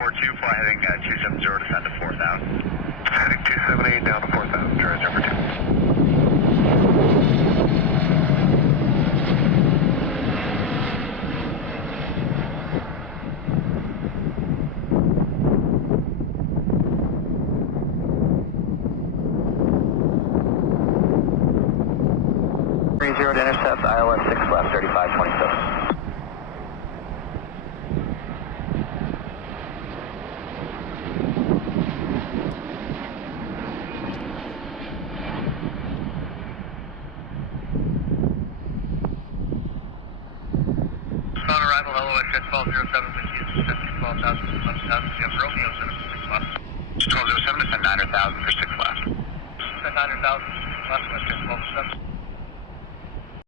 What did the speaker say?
42, fly heading 270, descend to 4,000. Heading 278 down to 4,000, try number 2. 30 to intercept, ILS 6 left, 3527. On arrival, hello, at 1207, with you, descend to 12,000, 11,000, you have Romeo 76 left. 1207, descend 900,000 for 6 left. Descend 900,000, left, West 1207.